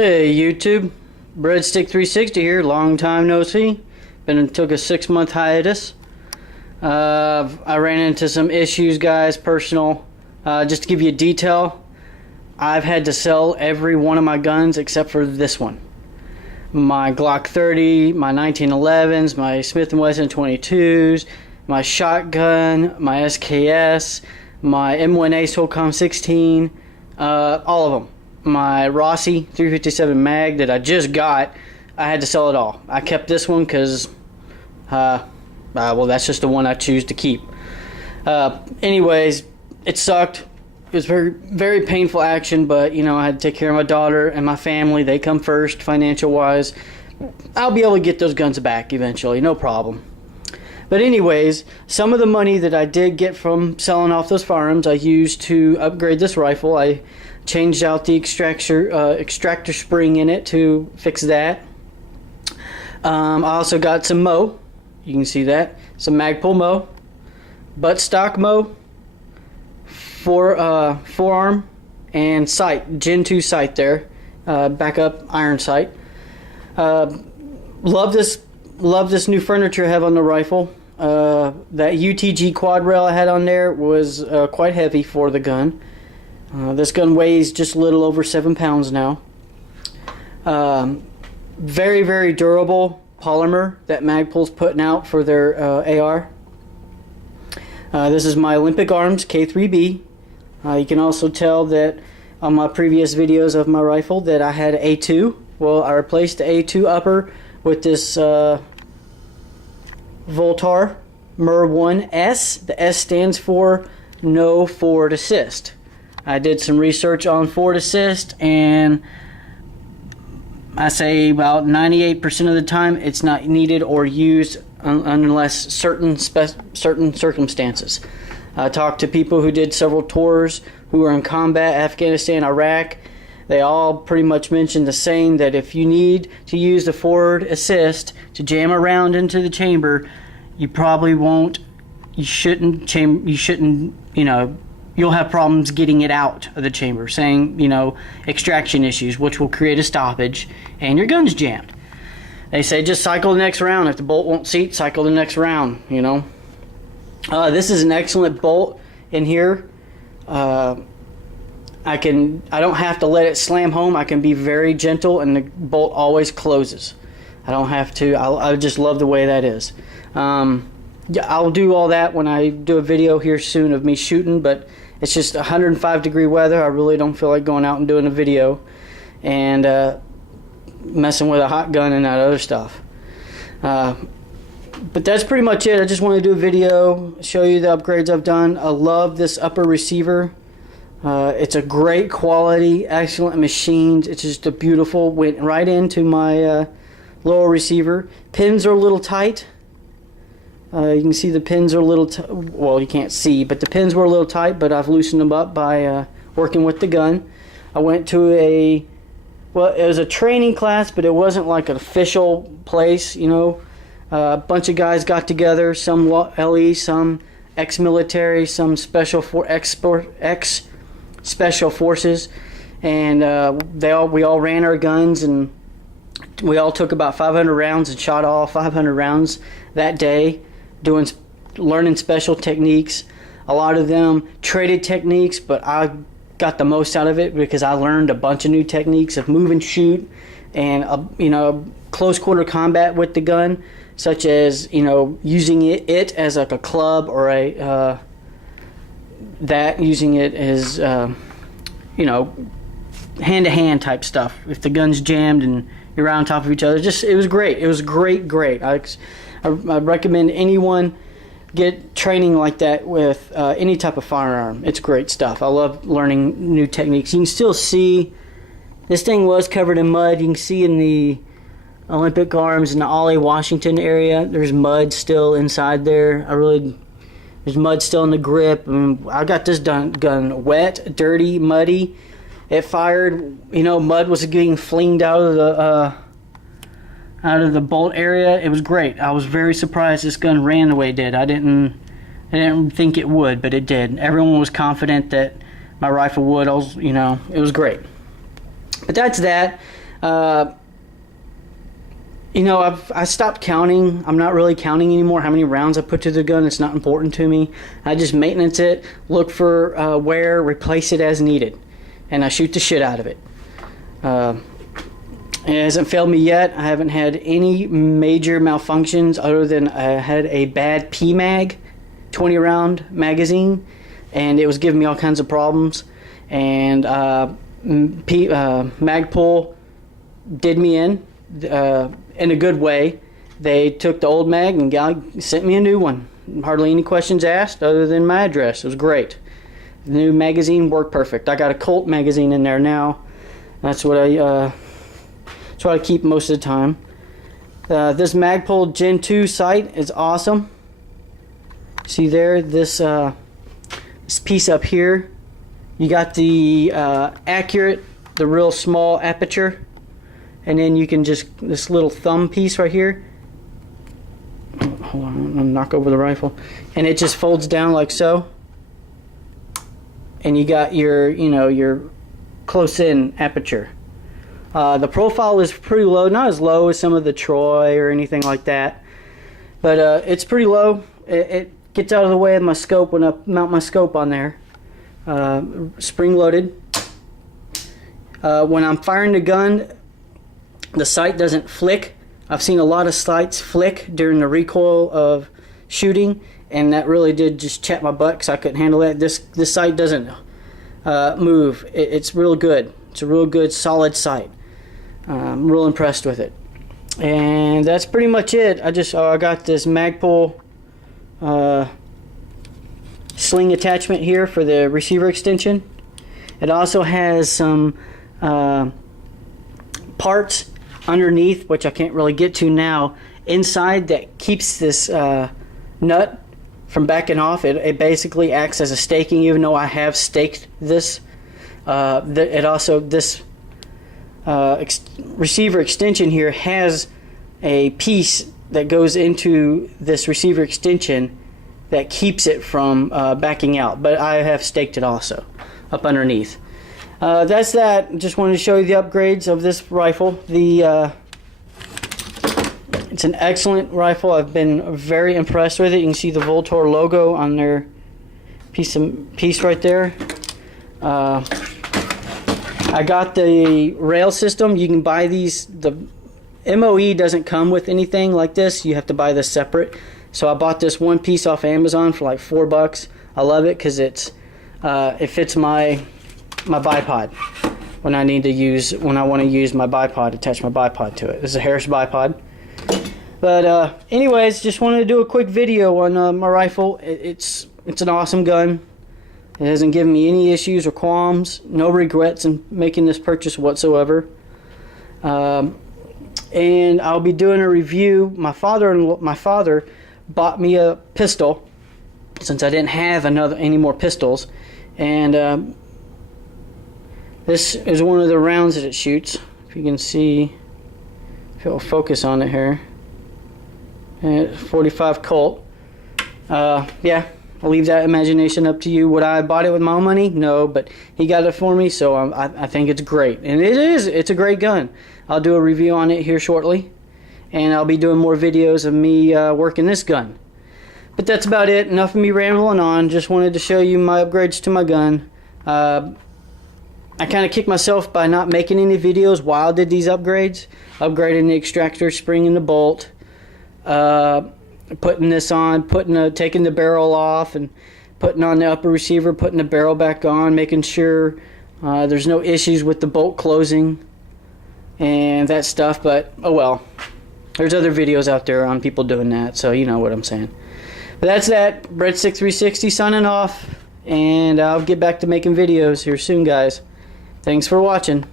Hey YouTube, Breadstick360 here. Long time no see. Took a 6-month hiatus. I ran into some issues, guys, personal. Just to give you a detail, I've had to sell every one of my guns except for this one. My Glock 30, my 1911s, my Smith & Wesson 22s, my shotgun, my SKS, my M1A Solcom 16, all of them. My Rossi 357 mag that I just got, I had to sell it all. I kept this one because, well, that's just the one I choose to keep. Anyways, it sucked. It was very, very painful action, but, you know, I had to take care of my daughter and my family. They come first, financial-wise. I'll be able to get those guns back eventually, no problem. But anyways, some of the money that I did get from selling off those firearms, I used to upgrade this rifle. I changed out the extractor spring in it to fix that. I also got some Mo. You can see that. Some Magpul Mo. Buttstock Mo. Forearm and sight. Gen 2 sight there. Backup iron sight. Love this new furniture I have on the rifle. That UTG quad rail I had on there was quite heavy for the gun. This gun weighs just a little over 7 pounds now. Very, very durable polymer that Magpul's putting out for their AR. This is my Olympic Arms K3B. You can also tell that on my previous videos of my rifle that I had A2. Well, I replaced the A2 upper with this Voltar MER1S. The S stands for no forward assist. I did some research on forward assist, and I say about 98% of the time it's not needed or used unless certain circumstances. I talked to people who did several tours who were in combat, Afghanistan, Iraq. They all pretty much mentioned the same, that if you need to use the forward assist to jam around into the chamber, you probably won't, you shouldn't, you know, you'll have problems getting it out of the chamber, saying, you know, extraction issues, which will create a stoppage, and your gun's jammed. They say just cycle the next round. If the bolt won't seat, cycle the next round, you know. This is an excellent bolt in here. I don't have to let it slam home. I can be very gentle, and the bolt always closes. I don't have to. I just love the way that is. I'll do all that when I do a video here soon of me shooting, but it's just 105-degree weather. I really don't feel like going out and doing a video and messing with a hot gun and that other stuff. But that's pretty much it. I just want to do a video, show you the upgrades I've done. I love this upper receiver. It's a great quality, excellent machined. It's just a beautiful, went right into my lower receiver. Pins are a little tight. You can see the pins are a little, well, you can't see, but the pins were a little tight, but I've loosened them up by working with the gun. I went to well, it was a training class, but it wasn't like an official place, you know. A bunch of guys got together, some LE, some ex-military, some special special forces, and we all ran our guns, and we all took about 500 rounds and shot all 500 rounds that day, learning special techniques. A lot of them traded techniques, but I got the most out of it because I learned a bunch of new techniques of move and shoot, and you know, close quarter combat with the gun, such as, you know, using it as like a club, or using it as you know, hand-to-hand type stuff. If the gun's jammed and you're right on top of each other, it was great. It was great. I recommend anyone get training like that with any type of firearm. It's great stuff. I love learning new techniques. You can still see this thing was covered in mud. You can see in the Olympic Arms in the Ollie, Washington area, there's mud still inside there. There's mud still in the grip. I got this gun wet, dirty, muddy. It fired, you know, mud was getting flinged out of the bolt area. It was great. I was very surprised this gun ran the way it did. I didn't think it would, but it did. Everyone was confident that my rifle would. You know, it was great. But that's that. You know, I stopped counting. I'm not really counting anymore how many rounds I put to the gun. It's not important to me. I just maintenance it, look for wear, replace it as needed, and I shoot the shit out of it. It hasn't failed me yet. I haven't had any major malfunctions other than I had a bad PMag, 20 round magazine, and it was giving me all kinds of problems. And Magpul did me in a good way. They took the old mag and sent me a new one. Hardly any questions asked other than my address. It was great. The new magazine worked perfect. I got a Colt magazine in there now. That's what I keep most of the time. This Magpul Gen 2 sight is awesome. See there, this piece up here, you got the accurate, the real small aperture, and then you can just, this little thumb piece right here, hold on, I'm gonna knock over the rifle, and it just folds down like so, and you got your, you know, your close-in aperture. The profile is pretty low, not as low as some of the Troy or anything like that, but it's pretty low. It gets out of the way of my scope when I mount my scope on there. Spring loaded. When I'm firing the gun, the sight doesn't flick. I've seen a lot of sights flick during the recoil of shooting, and that really did just chat my butt because I couldn't handle that. This sight doesn't move. It's real good. It's a real good solid sight. I'm real impressed with it. And that's pretty much it. I got this Magpul sling attachment here for the receiver extension. It also has some parts underneath, which I can't really get to now, inside that keeps this nut from backing off. It basically acts as a staking, even though I have staked this. This receiver extension here has a piece that goes into this receiver extension that keeps it from backing out, but I have staked it also up underneath. That's that. Just wanted to show you the upgrades of this rifle. It's an excellent rifle. I've been very impressed with it. You can see the Voltor logo on their piece right there. I got the rail system. You can buy these. The MOE doesn't come with anything like this. You have to buy this separate. So I bought this one piece off Amazon for like $4. I love it because it fits my bipod when I want to use my bipod, attach my bipod to it. This is a Harris bipod. But anyways, just wanted to do a quick video on my rifle. It's an awesome gun. It hasn't given me any issues or qualms, no regrets in making this purchase whatsoever. And I'll be doing a review. My father bought me a pistol since I didn't have any more pistols, and this is one of the rounds that it shoots. If you can see, if it'll focus on it here. 45 Colt. Yeah. I'll leave that imagination up to you. Would I have bought it with my own money? No, but he got it for me, so I think it's great. And it's a great gun. I'll do a review on it here shortly, and I'll be doing more videos of me working this gun. But that's about it. Enough of me rambling on. Just wanted to show you my upgrades to my gun. I kind of kicked myself by not making any videos while I did these upgrades. Upgrading the extractor spring and the bolt. Putting this on, taking the barrel off and putting on the upper receiver, putting the barrel back on, making sure there's no issues with the bolt closing and that stuff. But oh well, there's other videos out there on people doing that, so you know what I'm saying. But that's that. Brett6360 signing off, and I'll get back to making videos here soon, guys. Thanks for watching.